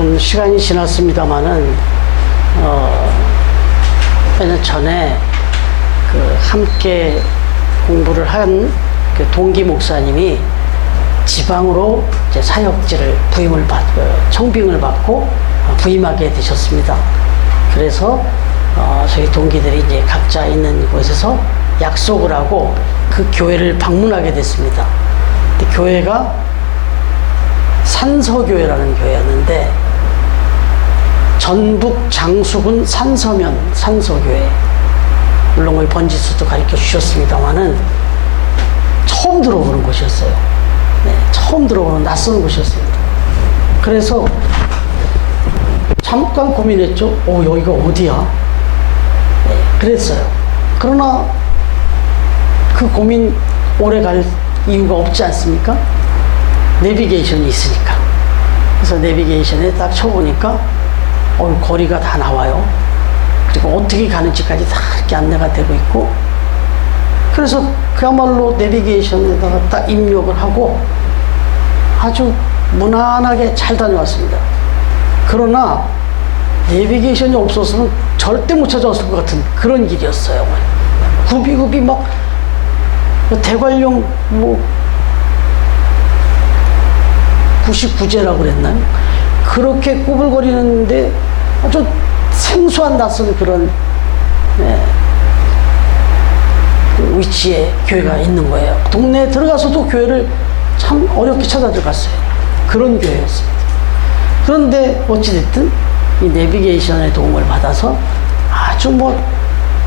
좀 시간이 지났습니다마는 몇 년 전에 그 함께 공부를 한 그 동기 목사님이 지방으로 이제 사역지를 청빙을 받고 부임하게 되셨습니다. 그래서 저희 동기들이 이제 각자 있는 곳에서 약속을 하고 그 교회를 방문하게 됐습니다. 근데 교회가 산서교회라는 교회였는데 전북 장수군 산서면 산서교회, 물론 거기 번지수도 가르쳐 주셨습니다만은 처음 들어보는 곳이었어요. 네, 처음 들어보는 낯선 곳이었습니다. 그래서 잠깐 고민했죠. 여기가 어디야? 네, 그랬어요. 그러나 그 고민 오래 갈 이유가 없지 않습니까? 내비게이션이 있으니까. 그래서 내비게이션에 딱 쳐보니까 거리가 다 나와요. 그리고 어떻게 가는지까지 다 이렇게 안내가 되고 있고, 그래서 그야말로 내비게이션에다가 딱 입력을 하고 아주 무난하게 잘 다녀왔습니다. 그러나 내비게이션이 없었으면 절대 못 찾아왔을 것 같은 그런 길이었어요. 굽이 막 대관령 99제라고 그랬나요? 그렇게 꾸불거리는데 아주 생소한 낯선 그런 위치에 교회가 있는 거예요. 동네에 들어가서도 교회를 참 어렵게 찾아 들어갔어요. 그런 교회였습니다. 그런데 어찌됐든 이 내비게이션의 도움을 받아서 아주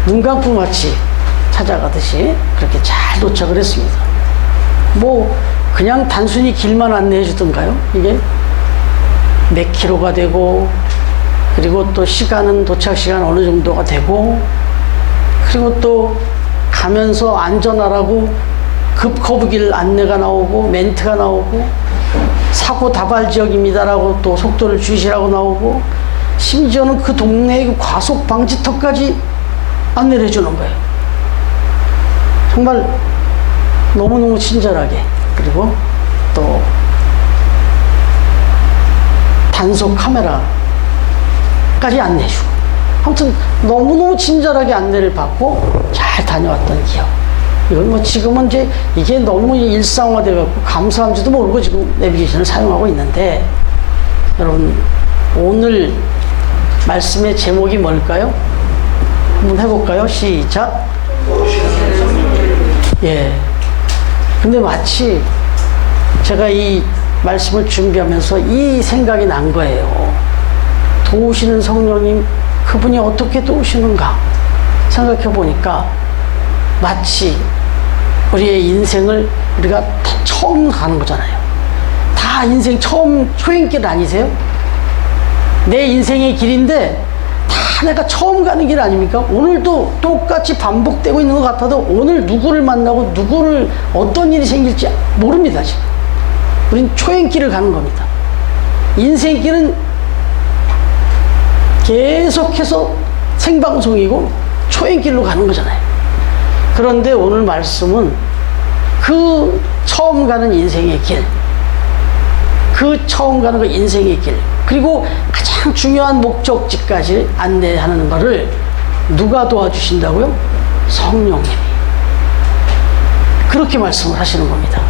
눈 감고 같이 찾아가듯이 그렇게 잘 도착을 했습니다. 그냥 단순히 길만 안내해 주던가요? 이게 몇 킬로가 되고, 그리고 또 도착 시간 어느 정도가 되고, 그리고 또 가면서 안전하라고 급커브길 안내가 나오고, 멘트가 나오고, 사고 다발 지역입니다라고 또 속도를 주시라고 나오고, 심지어는 그 동네의 과속 방지턱까지 안내를 해주는 거예요. 정말 너무너무 친절하게, 그리고 또 단속 카메라까지 안내해주고, 아무튼 너무너무 친절하게 안내를 받고 잘 다녀왔던 기억. 이건 지금은 이제 이게 너무 일상화돼갖고 감사한지도 모르고 지금 내비게이션을 사용하고 있는데, 여러분 오늘 말씀의 제목이 뭘까요? 한번 해볼까요? 시작. 예. 근데 마치 제가 이 말씀을 준비하면서 이 생각이 난 거예요. 도우시는 성령님, 그분이 어떻게 도우시는가 생각해 보니까 마치 우리의 인생을 우리가 처음 가는 거잖아요. 다 인생 처음 초행길 아니세요? 내 인생의 길인데 다 내가 처음 가는 길 아닙니까? 오늘도 똑같이 반복되고 있는 것 같아도 오늘 누구를 만나고 어떤 일이 생길지 모릅니다. 지금 우린 초행길을 가는 겁니다. 인생길은 계속해서 생방송이고 초행길로 가는 거잖아요. 그런데 오늘 말씀은 그 처음 가는 인생의 길, 그 처음 가는 그 인생의 길, 그리고 가장 중요한 목적지까지 안내하는 것을 누가 도와주신다고요? 성령님이. 그렇게 말씀을 하시는 겁니다.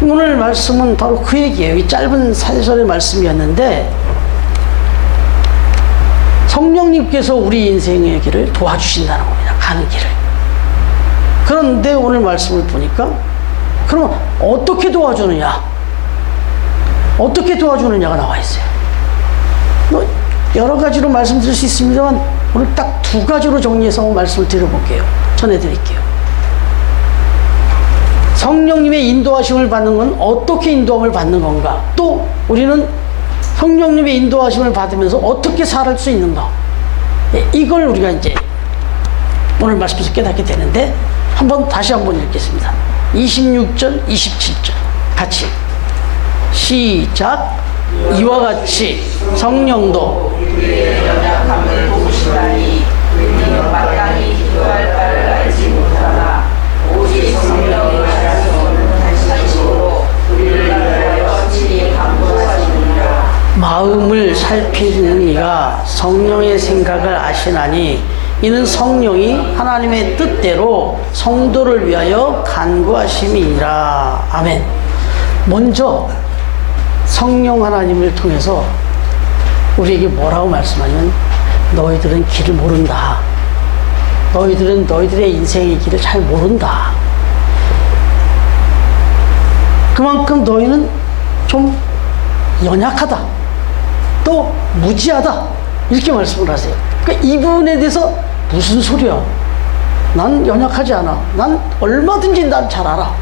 오늘 말씀은 바로 그 얘기예요. 이 짧은 4절의 말씀이었는데, 성령님께서 우리 인생의 길을 도와주신다는 겁니다. 가는 길을. 그런데 오늘 말씀을 보니까, 그럼 어떻게 도와주느냐? 어떻게 도와주느냐가 나와 있어요. 여러 가지로 말씀드릴 수 있습니다만 오늘 딱 2가지로 정리해서 말씀을 드려볼게요. 전해드릴게요. 성령님의 인도하심을 받는 건 어떻게 인도함을 받는 건가? 또 우리는 성령님의 인도하심을 받으면서 어떻게 살아갈 수 있는가? 이걸 우리가 이제 오늘 말씀에서 깨닫게 되는데, 다시 한번 읽겠습니다. 26절, 27절 같이 시작. 이와 같이 성령도 우리의 연약함을 도우시나니 우리는 마땅히 기도할 바를 알지 못하나 오직 성령이 하실 수 없는 탄식으로 우리를 위하여 친히 간구하시느니라. 마음을 살피는 이가 성령의 생각을 아시나니 이는 성령이 하나님의 뜻대로 성도를 위하여 간구하심이니라. 아멘. 먼저 성령 하나님을 통해서 우리에게 뭐라고 말씀하냐면 너희들은 길을 모른다. 너희들은 너희들의 인생의 길을 잘 모른다. 그만큼 너희는 좀 연약하다. 또 무지하다. 이렇게 말씀을 하세요. 그러니까 이 부분에 대해서 무슨 소리야? 난 연약하지 않아. 난 얼마든지 난 잘 알아.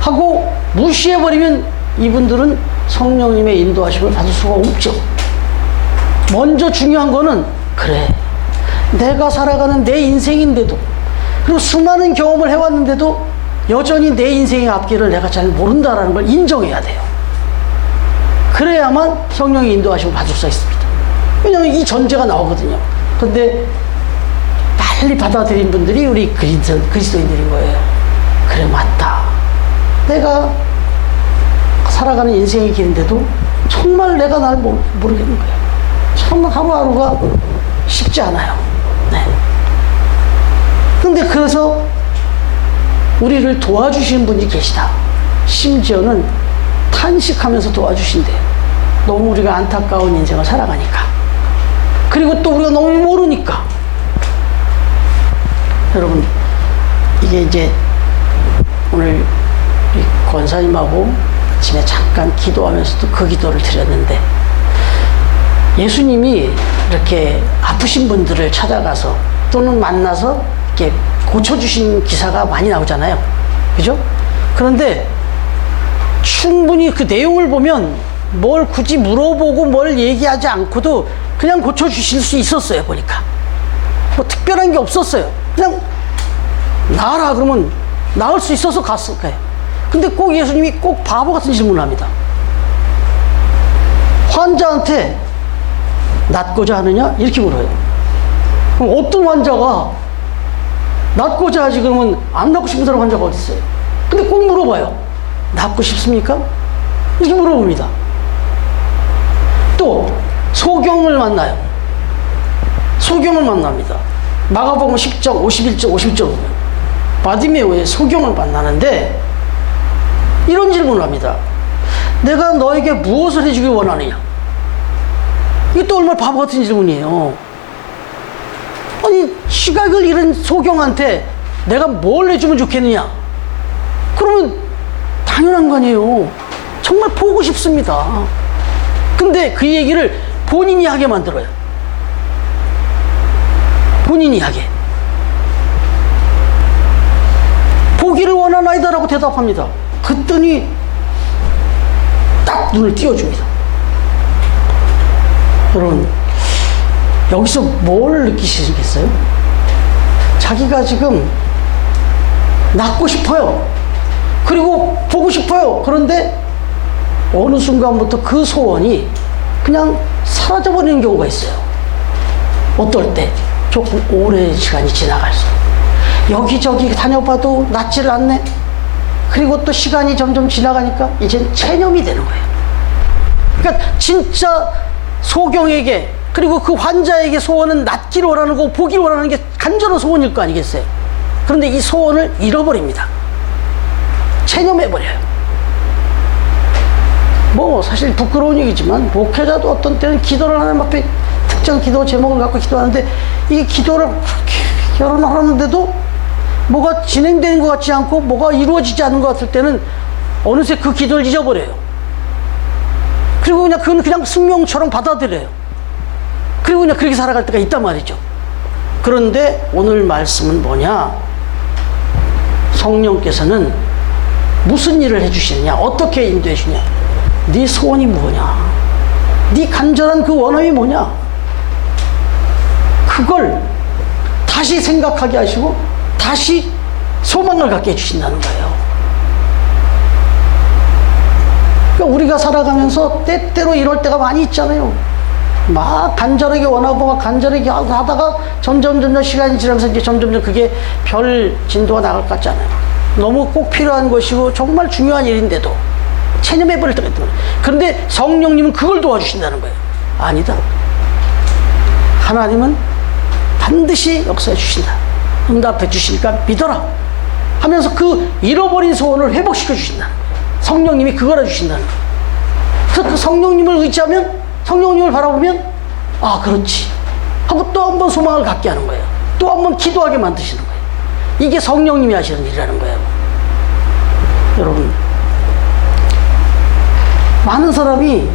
하고 무시해버리면 이분들은 성령님의 인도하심을 받을 수가 없죠. 먼저 중요한 거는 그래. 내가 살아가는 내 인생인데도 그리고 수많은 경험을 해왔는데도 여전히 내 인생의 앞길을 내가 잘 모른다라는 걸 인정해야 돼요. 그래야만 성령의 인도하심을 받을 수 있습니다. 왜냐하면 이 전제가 나오거든요. 그런데 빨리 받아들인 분들이 우리 그리스도인들인 거예요. 그래, 맞다. 내가 살아가는 인생의 길인데도 정말 내가 날 모르겠는 거예요. 참 하루하루가 쉽지 않아요. 네. 근데 그래서 우리를 도와주시는 분이 계시다. 심지어는 탄식하면서 도와주신대요. 너무 우리가 안타까운 인생을 살아가니까. 그리고 또 우리가 너무 모르니까. 여러분, 이게 이제 오늘 권사님하고 아침에 잠깐 기도하면서도 그 기도를 드렸는데, 예수님이 이렇게 아프신 분들을 찾아가서 또는 만나서 이렇게 고쳐주신 기사가 많이 나오잖아요. 그죠? 그런데 충분히 그 내용을 보면 뭘 굳이 물어보고 뭘 얘기하지 않고도 그냥 고쳐주실 수 있었어요, 보니까. 뭐 특별한 게 없었어요. 그냥 나아라 그러면 나을 수 있어서 갔을 거예요. 근데 꼭 예수님이 꼭 바보 같은 질문을 합니다. 환자한테 낫고자 하느냐? 이렇게 물어요. 그럼 어떤 환자가 낫고자 하지 그러면 안 낫고 싶은 사람 환자가 어디 있어요? 근데 꼭 물어봐요. 낫고 싶습니까? 이렇게 물어봅니다. 또 소경을 만나요. 소경을 만납니다. 마가복음 10장 51절 50절 보면 바디메오의 소경을 만나는데 이런 질문을 합니다. 내가 너에게 무엇을 해주길 원하느냐? 이게 또 얼마나 바보 같은 질문이에요. 아니, 시각을 잃은 소경한테 내가 뭘 해주면 좋겠느냐? 그러면 당연한 거 아니에요. 정말 보고 싶습니다. 근데 그 얘기를 본인이 하게 만들어요. 본인이 하게. 보기를 원하나이다라고 대답합니다. 그랬더니 딱 눈을 띄워줍니다. 여러분, 여기서 뭘 느끼시겠어요? 자기가 지금 낫고 싶어요. 그리고 보고 싶어요. 그런데 어느 순간부터 그 소원이 그냥 사라져버리는 경우가 있어요. 어떨 때? 조금 오랜 시간이 지나갈수록. 여기저기 다녀봐도 낫지를 않네. 그리고 또 시간이 점점 지나가니까 이젠 체념이 되는 거예요. 그러니까 진짜 소경에게 그리고 그 환자에게 소원은 낫기를 원하는 거고 보기를 원하는 게 간절한 소원일 거 아니겠어요? 그런데 이 소원을 잃어버립니다. 체념해버려요. 뭐 사실 부끄러운 얘기지만 목회자도 어떤 때는 기도를 하나님 앞에 특정 기도 제목을 갖고 기도하는데 이게 기도를 그렇게 여러 번 하는데도 뭐가 진행되는 것 같지 않고 뭐가 이루어지지 않은 것 같을 때는 어느새 그 기도를 잊어버려요. 그리고 그냥 그건 그냥 숙명처럼 받아들여요. 그리고 그냥 그렇게 살아갈 때가 있단 말이죠. 그런데 오늘 말씀은 뭐냐? 성령께서는 무슨 일을 해주시느냐? 어떻게 인도해 주냐? 네 소원이 뭐냐? 네 간절한 그 원함이 뭐냐? 그걸 다시 생각하게 하시고 다시 소망을 갖게 해주신다는 거예요. 그러니까 우리가 살아가면서 때때로 이럴 때가 많이 있잖아요. 막 간절하게 원하고 막 간절하게 하다가 점점 시간이 지나면서 이제 점점 그게 별 진도가 나갈 것 같잖아요. 너무 꼭 필요한 것이고 정말 중요한 일인데도 체념해버릴 때가 있단 말이에요. 그런데 성령님은 그걸 도와주신다는 거예요. 아니다. 하나님은 반드시 역사해 주신다. 응답해 주시니까 믿어라. 하면서 그 잃어버린 소원을 회복시켜 주신다는 거예요. 성령님이 그걸 해주신다는 거예요. 그래서 그 성령님을 의지하면, 성령님을 바라보면, 아, 그렇지 하고 또 한 번 소망을 갖게 하는 거예요. 또 한 번 기도하게 만드시는 거예요. 이게 성령님이 하시는 일이라는 거예요. 여러분, 많은 사람이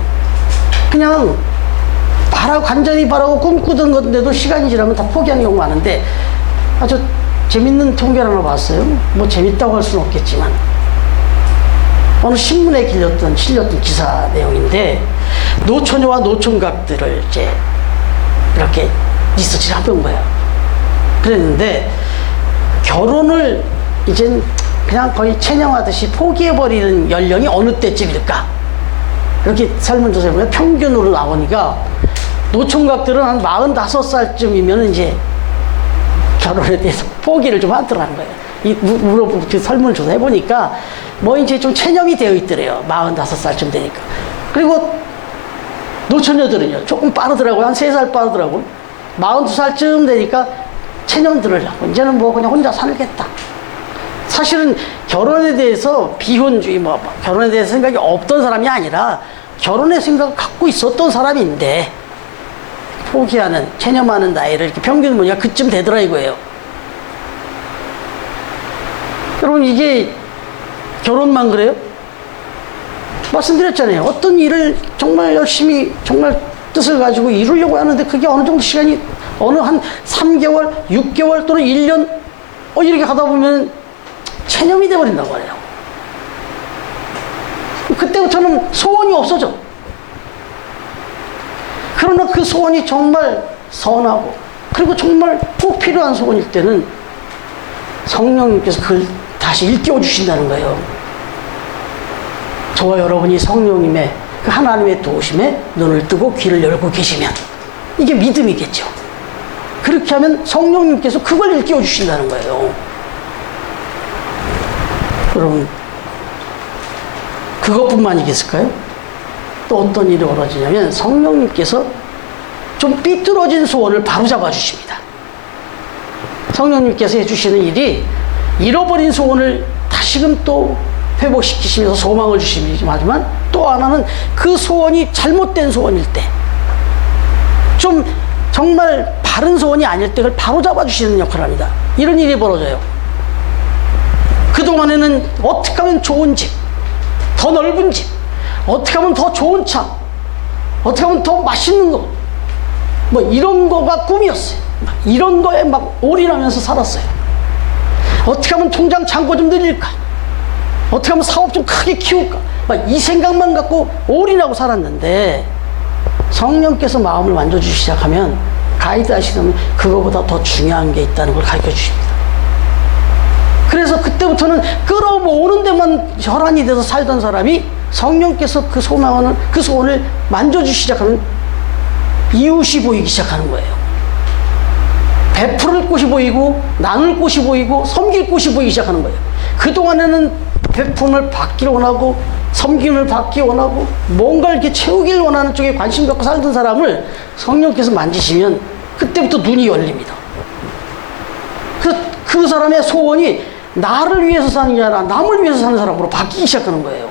그냥 간절히 바라고 꿈꾸던 건데도 시간이 지나면 다 포기하는 경우가 많은데, 아주 재밌는 통계를 하나 봤어요. 뭐 재밌다고 할 수는 없겠지만, 어느 신문에 실렸던 기사 내용인데, 노처녀와 노총각들을 이제 이렇게 리서치를 해본 거예요. 그랬는데 결혼을 이젠 그냥 거의 체념하듯이 포기해버리는 연령이 어느 때쯤일까? 이렇게 설문조사해보면 평균으로 나오니까 노총각들은 한 45살쯤이면 이제 결혼에 대해서 포기를 좀 하더라는 거예요. 그 설문조사 해보니까 뭐 이제 좀 체념이 되어 있더래요. 45살쯤 되니까. 그리고 노처녀들은요, 조금 빠르더라고요. 한 3살 빠르더라고요. 42살쯤 되니까 체념들을 하고, 이제는 뭐 그냥 혼자 살겠다. 사실은 결혼에 대해서 비혼주의, 결혼에 대해서 생각이 없던 사람이 아니라 결혼의 생각을 갖고 있었던 사람인데, 포기하는, 체념하는 나이를 이렇게 평균 보니까 그쯤 되더라 이거예요. 여러분, 이게 결혼만 그래요? 말씀드렸잖아요. 어떤 일을 정말 열심히, 정말 뜻을 가지고 이루려고 하는데 그게 어느 정도 시간이, 어느 한 3개월, 6개월 또는 1년, 이렇게 가다 보면 체념이 돼버린단 말이에요. 그때부터는 소원이 없어져. 그러나 그 소원이 정말 선하고, 그리고 정말 꼭 필요한 소원일 때는 성령님께서 그걸 다시 일깨워 주신다는 거예요. 저와 여러분이 성령님의, 그 하나님의 도우심에 눈을 뜨고 귀를 열고 계시면 이게 믿음이겠죠. 그렇게 하면 성령님께서 그걸 일깨워 주신다는 거예요. 여러분, 그것뿐만이겠을까요? 또 어떤 일이 벌어지냐면 성령님께서 좀 삐뚤어진 소원을 바로잡아 주십니다. 성령님께서 해주시는 일이 잃어버린 소원을 다시금 또 회복시키시면서 소망을 주시지만, 또 하나는 그 소원이 잘못된 소원일 때, 좀 정말 바른 소원이 아닐 때 그걸 바로잡아 주시는 역할을 합니다. 이런 일이 벌어져요. 그동안에는 어떻게 하면 좋은 집, 더 넓은 집, 어떻게 하면 더 좋은 차, 어떻게 하면 더 맛있는 거, 뭐 이런 거가 꿈이었어요. 이런 거에 막 올인하면서 살았어요. 어떻게 하면 통장 잔고 좀 늘릴까, 어떻게 하면 사업 좀 크게 키울까, 막 이 생각만 갖고 올인하고 살았는데, 성령께서 마음을 만져주시기 시작하면, 가이드 하시면 그거보다 더 중요한 게 있다는 걸 가르쳐 주십니다. 그래서 그때부터는 끌어모으는 데만 혈안이 돼서 살던 사람이 성령께서 그 소원을 만져주시기 시작하면 이웃이 보이기 시작하는 거예요. 베풀을 곳이 보이고, 나눌 곳이 보이고, 섬길 곳이 보이기 시작하는 거예요. 그동안에는 베품을 받기를 원하고, 섬김을 받기 원하고, 뭔가 이렇게 채우기를 원하는 쪽에 관심 갖고 살던 사람을 성령께서 만지시면 그때부터 눈이 열립니다. 그 사람의 소원이 나를 위해서 사는 게 아니라 남을 위해서 사는 사람으로 바뀌기 시작하는 거예요.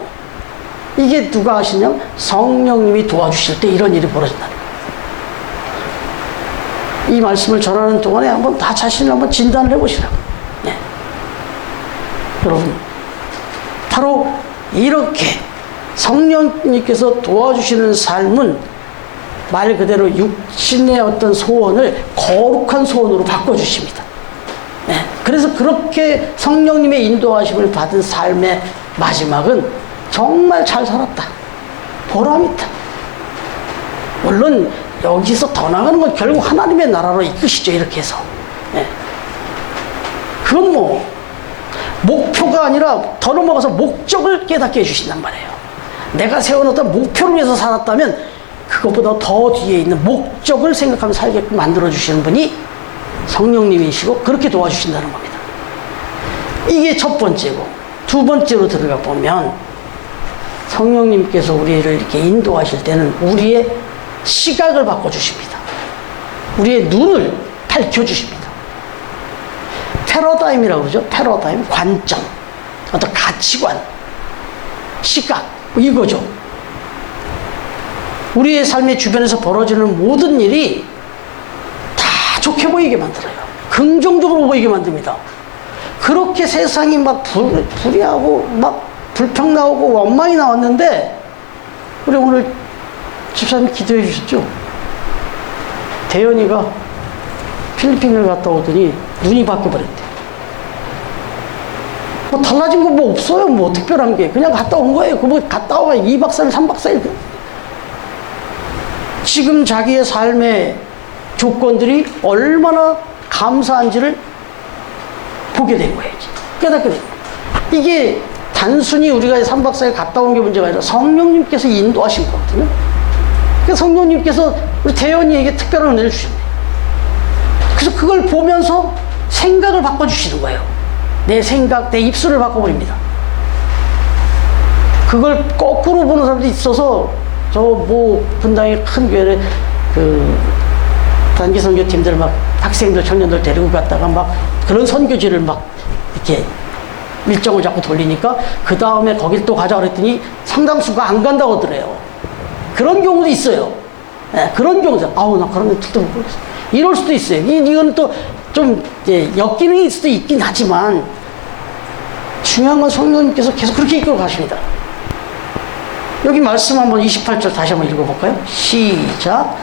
이게 누가 하시냐면 성령님이 도와주실 때 이런 일이 벌어진다는 거예요. 이 말씀을 전하는 동안에 한번 다 자신을 한번 진단을 해보시라고. 네. 여러분, 바로 이렇게 성령님께서 도와주시는 삶은 말 그대로 육신의 어떤 소원을 거룩한 소원으로 바꿔주십니다. 네. 그래서 그렇게 성령님의 인도하심을 받은 삶의 마지막은 정말 잘 살았다, 보람있다. 물론 여기서 더 나가는 건 결국 하나님의 나라로 이끄시죠. 이렇게 해서. 네. 그건 뭐 목표가 아니라 더 넘어가서 목적을 깨닫게 해주신단 말이에요. 내가 세워놓던 목표를 위해서 살았다면 그것보다 더 뒤에 있는 목적을 생각하며 살게끔 만들어주시는 분이 성령님이시고, 그렇게 도와주신다는 겁니다. 이게 첫 번째고, 두 번째로 들어가 보면 성령님께서 우리를 이렇게 인도하실 때는 우리의 시각을 바꿔주십니다. 우리의 눈을 밝혀주십니다. 패러다임이라고 그러죠. 패러다임, 관점, 어떤 가치관, 시각, 이거죠. 우리의 삶의 주변에서 벌어지는 모든 일이 다 좋게 보이게 만들어요. 긍정적으로 보이게 만듭니다. 그렇게 세상이 막 불의하고 막 불평 나오고 원망이 나왔는데, 우리 오늘 집사님 기도해 주셨죠? 대현이가 필리핀을 갔다 오더니 눈이 바뀌어버렸대. 뭐 달라진 거 뭐 없어요. 뭐 특별한 게. 그냥 갔다 온 거예요. 그 뭐 갔다 오가 2박 3일, 3박 4일. 지금 자기의 삶의 조건들이 얼마나 감사한지를 보게 된 거예요. 깨닫게 된 거예요. 이게 단순히 우리가 3박 4일 갔다 온 게 문제가 아니라 성령님께서 인도하신 거거든요. 그래서 성령님께서 우리 대현이에게 특별한 은혜를 주셨네요. 그래서 그걸 보면서 생각을 바꿔주시는 거예요. 내 생각, 내 입술을 바꿔버립니다. 그걸 거꾸로 보는 사람도 있어서, 저 뭐 분당의 큰 교회에 그 단기 선교팀들 막 학생들, 청년들 데리고 갔다가 막 그런 선교지를 막 이렇게 일정을 자꾸 돌리니까 그 다음에 거길 또 가자 그랬더니 상당수가 안 간다고 하더래요. 그런 경우도 있어요. 네, 그런 경우도, 아우, 나 그런 거 듣도 못 보겠어. 이럴 수도 있어요. 이건 또 좀 역기능일 수도 있긴 하지만, 중요한 건 성령님께서 계속 그렇게 이끌어 가십니다. 여기 말씀 한번 28절 다시 한번 읽어볼까요? 시작.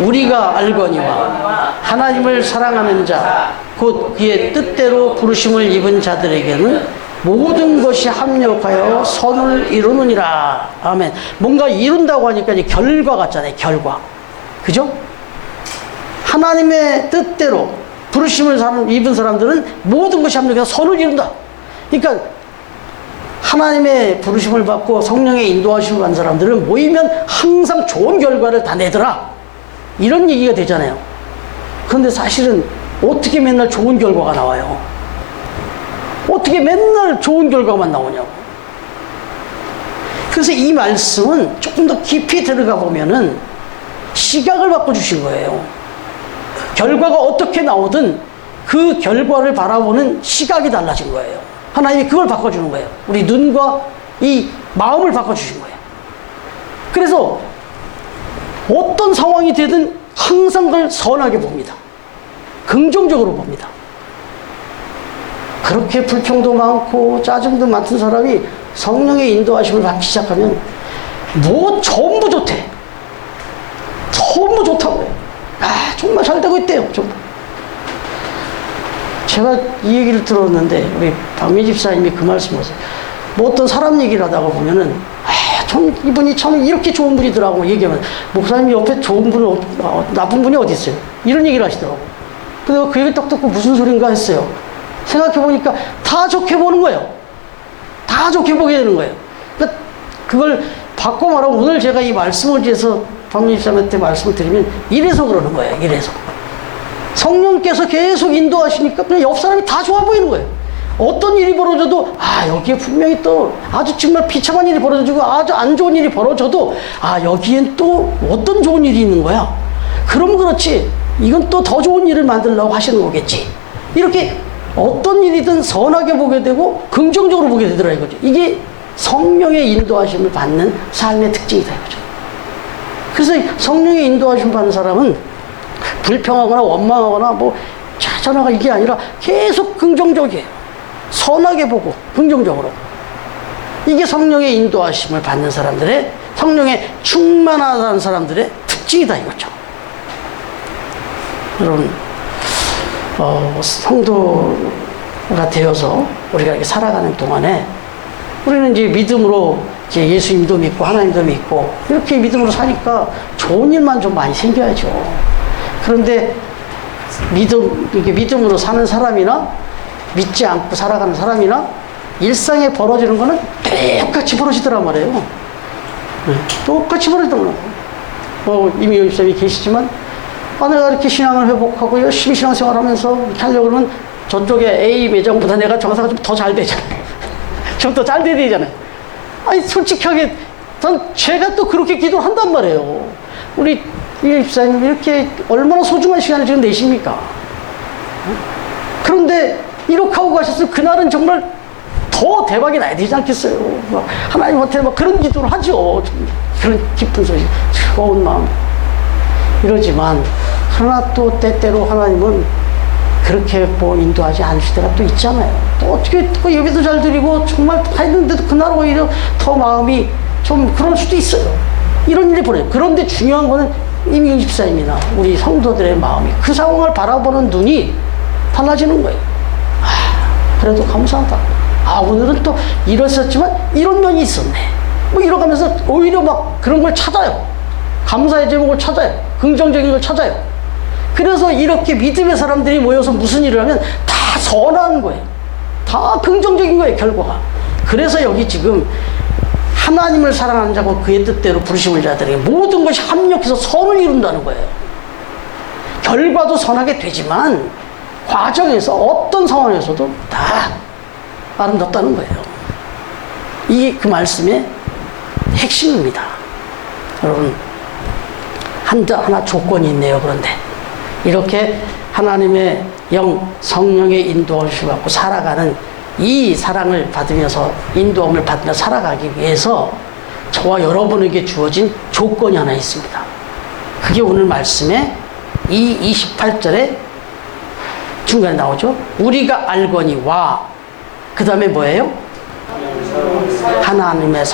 우리가 알거니와 하나님을 사랑하는 자, 곧 그의 뜻대로 부르심을 입은 자들에게는 모든 것이 합력하여 선을 이루느니라. 아멘. 뭔가 이룬다고 하니까 이제 결과 같잖아요. 결과. 그죠? 하나님의 뜻대로 부르심을 입은 사람들은 모든 것이 합력해서 선을 이룬다. 그러니까 하나님의 부르심을 받고 성령의 인도하심을 받은 사람들은 모이면 항상 좋은 결과를 다 내더라. 이런 얘기가 되잖아요. 그런데 사실은 어떻게 맨날 좋은 결과가 나와요? 어떻게 맨날 좋은 결과만 나오냐고. 그래서 이 말씀은 조금 더 깊이 들어가 보면은 시각을 바꿔주신 거예요. 결과가 어떻게 나오든 그 결과를 바라보는 시각이 달라진 거예요. 하나님이 그걸 바꿔주는 거예요. 우리 눈과 이 마음을 바꿔주신 거예요. 그래서 어떤 상황이 되든 항상 그걸 선하게 봅니다. 긍정적으로 봅니다. 그렇게 불평도 많고 짜증도 많던 사람이 성령의 인도하심을 받기 시작하면 뭐 전부 좋대. 전부 좋다고 해요. 아, 정말 잘 되고 있대요. 정말. 제가 이 얘기를 들었는데 우리 박미 집사님이 그 말씀을 하세요. 뭐 어떤 사람 얘기를 하다가 보면은, 아, 참 이분이 참 이렇게 좋은 분이더라고 얘기하면, 목사님 옆에 좋은 분은 나쁜 분이 어디 있어요? 이런 얘기를 하시더라고. 그래서 그 얘기 딱 듣고 무슨 소린가 했어요. 생각해보니까 다 좋게 보는 거예요. 다 좋게 보게 되는 거예요. 그러니까 그걸 바꿔 말하면, 오늘 제가 이 말씀을 위해서 박미 집사님한테 말씀을 드리면 이래서 그러는 거예요. 이래서. 성령께서 계속 인도하시니까 그냥 옆 사람이 다 좋아 보이는 거예요. 어떤 일이 벌어져도, 아, 여기에 분명히 또 아주 정말 비참한 일이 벌어지고 아주 안 좋은 일이 벌어져도, 아, 여기엔 또 어떤 좋은 일이 있는 거야. 그럼 그렇지, 이건 또 더 좋은 일을 만들려고 하시는 거겠지. 이렇게 어떤 일이든 선하게 보게 되고 긍정적으로 보게 되더라 이거죠. 이게 성령의 인도하심을 받는 삶의 특징이다 이거죠. 그래서 성령의 인도하심을 받는 사람은 불평하거나 원망하거나 뭐 좌절하거나 이게 아니라 계속 긍정적이에요. 선하게 보고 긍정적으로. 이게 성령의 인도하심을 받는 사람들의, 성령에 충만하다는 사람들의 특징이다 이거죠. 여러분, 성도가 되어서 우리가 이렇게 살아가는 동안에 우리는 이제 믿음으로 이제 예수님도 믿고 하나님도 믿고 이렇게 믿음으로 사니까 좋은 일만 좀 많이 생겨야죠. 그런데 이게 믿음으로 사는 사람이나 믿지 않고 살아가는 사람이나 일상에 벌어지는 거는 똑같이 벌어지더란 말이에요. 네, 똑같이 벌어지더란 말이에요. 이미 요집사님이 계시지만, 아, 내가 이렇게 신앙을 회복하고 열심히 신앙생활하면서 이렇게 하려고 그러면 저쪽에 A 매장보다 내가 장사가 좀 더 잘 되잖아요. 좀 더 잘 돼야 되잖아요. 아니, 솔직하게 전 제가 또 그렇게 기도를 한단 말이에요. 우리 이 집사님 이렇게 얼마나 소중한 시간을 지금 내십니까? 그런데 이렇게 하고 가셨을 그날은 정말 더 대박이 나야 되지 않겠어요? 막 하나님한테 막 그런 기도를 하죠. 그런 기쁜 소식, 즐거운 마음. 이러지만, 그러나 또 때때로 하나님은 그렇게 뭐 인도하지 않으실 때가 또 있잖아요. 또 어떻게 또 예배도 잘 드리고 정말 다 했는데도 그날 오히려 더 마음이 좀 그럴 수도 있어요. 이런 일이 벌어요. 그런데 중요한 거는 이미 집사님이나 우리 성도들의 마음이 그 상황을 바라보는 눈이 달라지는 거예요. 그래도 감사하다. 오늘은 또 이랬었지만 이런 면이 있었네. 뭐 이러가면서 오히려 막 그런 걸 찾아요. 감사의 제목을 찾아요. 긍정적인 걸 찾아요. 그래서 이렇게 믿음의 사람들이 모여서 무슨 일을 하면 다 선한 거예요. 다 긍정적인 거예요, 결과가. 그래서 여기 지금 하나님을 사랑하는 자고 그의 뜻대로 부르심을 자들에게 모든 것이 합력해서 선을 이룬다는 거예요. 결과도 선하게 되지만 과정에서 어떤 상황에서도 다 아름답다는 거예요. 이게 그 말씀의 핵심입니다. 여러분, 하나 조건이 있네요. 그런데 이렇게 하나님의 성령의 인도하심을 받고 살아가는 이 사랑을 받으면서 인도함을 받으며 살아가기 위해서 저와 여러분에게 주어진 조건이 하나 있습니다. 그게 오늘 말씀에 이 28절에 중간에 나오죠. 우리가 알거니 그 다음에 뭐예요? 하나님을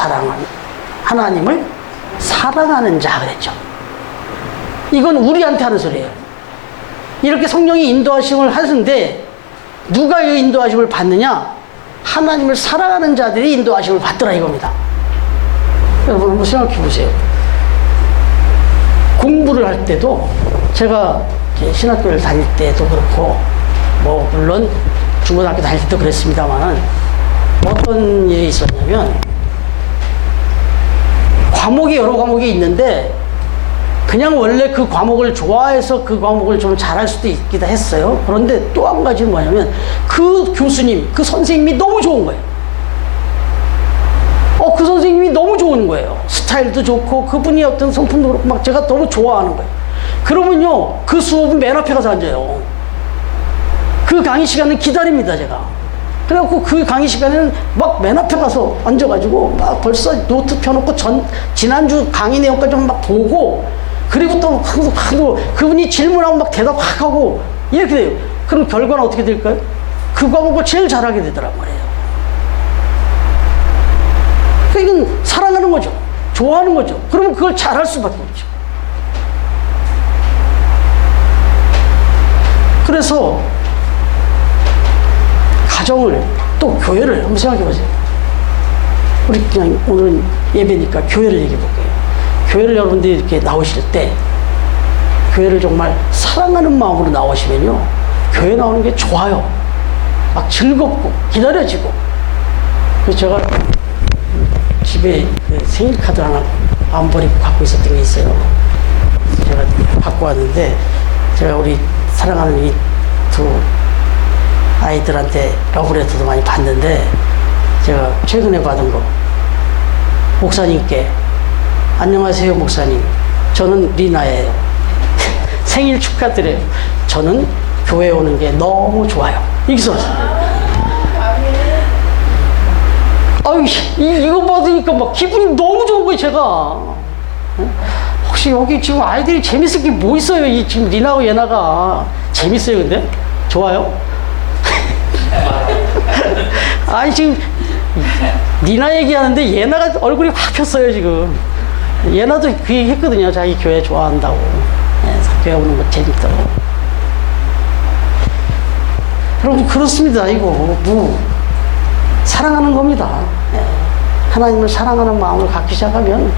사랑하는 자 그랬죠. 이건 우리한테 하는 소리예요. 이렇게 성령이 인도하심을 하는데 누가 이 인도하심을 받느냐? 하나님을 사랑하는 자들이 인도하심을 받더라 이겁니다. 여러분 한번 생각해 보세요. 공부를 할 때도 제가 신학교를 다닐 때도 그렇고 뭐 물론 중고등학교 다닐 때도 그랬습니다만 어떤 일이 있었냐면 여러 과목이 있는데 그냥 원래 그 과목을 좋아해서 그 과목을 좀 잘할 수도 있기도 했어요. 그런데 또 한 가지는 뭐냐면 그 교수님, 그 선생님이 너무 좋은 거예요. 그 선생님이 너무 좋은 거예요. 스타일도 좋고 그분이 어떤 성품도 그렇고 막 제가 너무 좋아하는 거예요. 그러면요 그 수업은 맨 앞에 가서 앉아요. 그 강의 시간은 기다립니다 제가. 그래갖고 그 강의 시간에는 막 맨 앞에 가서 앉아가지고 막 벌써 노트 펴놓고 지난주 강의 내용까지 막 보고 그리고 또 그분이 질문하면 막 대답 확 하고 이렇게 돼요. 그럼 결과는 어떻게 될까요? 그 과목을 제일 잘하게 되더란 말이에요. 그러니까 이건 사랑하는 거죠. 좋아하는 거죠. 그러면 그걸 잘할 수밖에 없죠. 그래서 가정을 또 교회를 한번 생각해 보세요. 우리 그냥 오늘은 예배니까 교회를 얘기해 볼게요. 교회를 여러분들이 이렇게 나오실 때 교회를 정말 사랑하는 마음으로 나오시면요 교회 나오는 게 좋아요. 막 즐겁고 기다려지고. 그래서 제가 집에 그 생일 카드 하나 안 버리고 갖고 있었던 게 있어요. 제가 갖고 왔는데 제가 우리 사랑하는 이 두 아이들한테 러브레터도 많이 받는데 제가 최근에 받은 거 목사님께 안녕하세요 목사님, 저는 리나예요. 생일 축하드려요. 저는 교회 오는 게 너무 좋아요. 이렇게 써놨어요. 이거 받으니까 막 기분이 너무 좋은 거예요 제가. 혹시 여기 지금 아이들이 재밌을 게 뭐 있어요? 지금 리나하고 예나가 재밌어요 근데? 좋아요? 지금 리나 얘기하는데 예나가 얼굴이 확 폈어요 지금. 예나도 그 얘기 했거든요. 자기 교회 좋아한다고. 교회 오는 거 재밌다고. 여러분 그렇습니다. 이거 뭐 사랑하는 겁니다. 하나님을 사랑하는 마음을 갖기 시작하면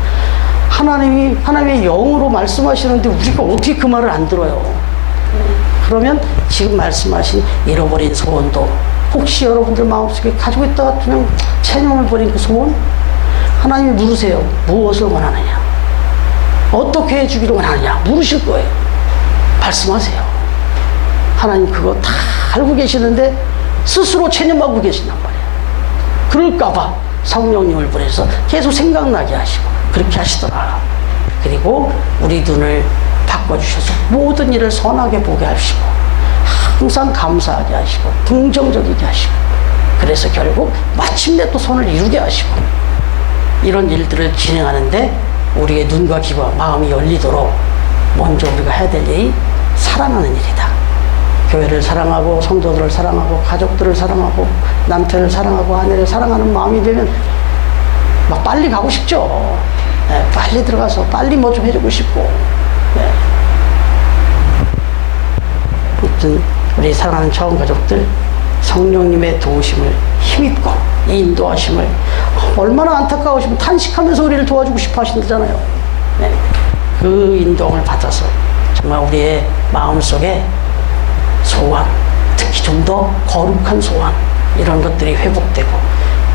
하나님의 영으로 말씀하시는데 우리가 어떻게 그 말을 안 들어요? 그러면 지금 말씀하신 잃어버린 소원도 혹시 여러분들 마음속에 가지고 있다가 그냥 체념을 버린 그 소원 하나님이 물으세요. 무엇을 원하느냐? 어떻게 해주기를 원하느냐? 물으실 거예요. 말씀하세요. 하나님 그거 다 알고 계시는데 스스로 체념하고 계신단 말이에요. 그럴까봐 성령님을 보내서 계속 생각나게 하시고 그렇게 하시더라. 그리고 우리 눈을 바꿔주셔서 모든 일을 선하게 보게 하시고 항상 감사하게 하시고 긍정적이게 하시고 그래서 결국 마침내 또 손을 이루게 하시고 이런 일들을 진행하는데 우리의 눈과 귀와 마음이 열리도록 먼저 우리가 해야 될 일이 사랑하는 일이다. 교회를 사랑하고 성도들을 사랑하고 가족들을 사랑하고 남편을 사랑하고 아내를 사랑하는 마음이 되면 막 빨리 가고 싶죠. 네, 빨리 들어가서 빨리 뭐 좀 해주고 싶고. 네. 아무튼 우리 사랑하는 처음 가족들 성령님의 도우심을 힘입고 이 인도하심을 얼마나 안타까우시면 탄식하면서 우리를 도와주고 싶어 하신다잖아요. 네. 그 인도를 받아서 정말 우리의 마음속에 소원, 특히 좀 더 거룩한 소원 이런 것들이 회복되고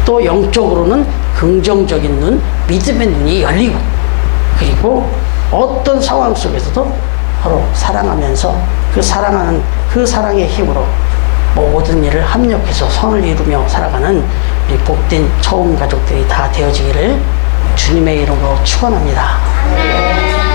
또 영적으로는 긍정적인 눈, 믿음의 눈이 열리고 그리고 어떤 상황 속에서도 서로 사랑하면서 그 사랑하는 그 사랑의 힘으로 모든 일을 합력해서 선을 이루며 살아가는 이 복된 처음 가족들이 다 되어지기를 주님의 이름으로 축원합니다.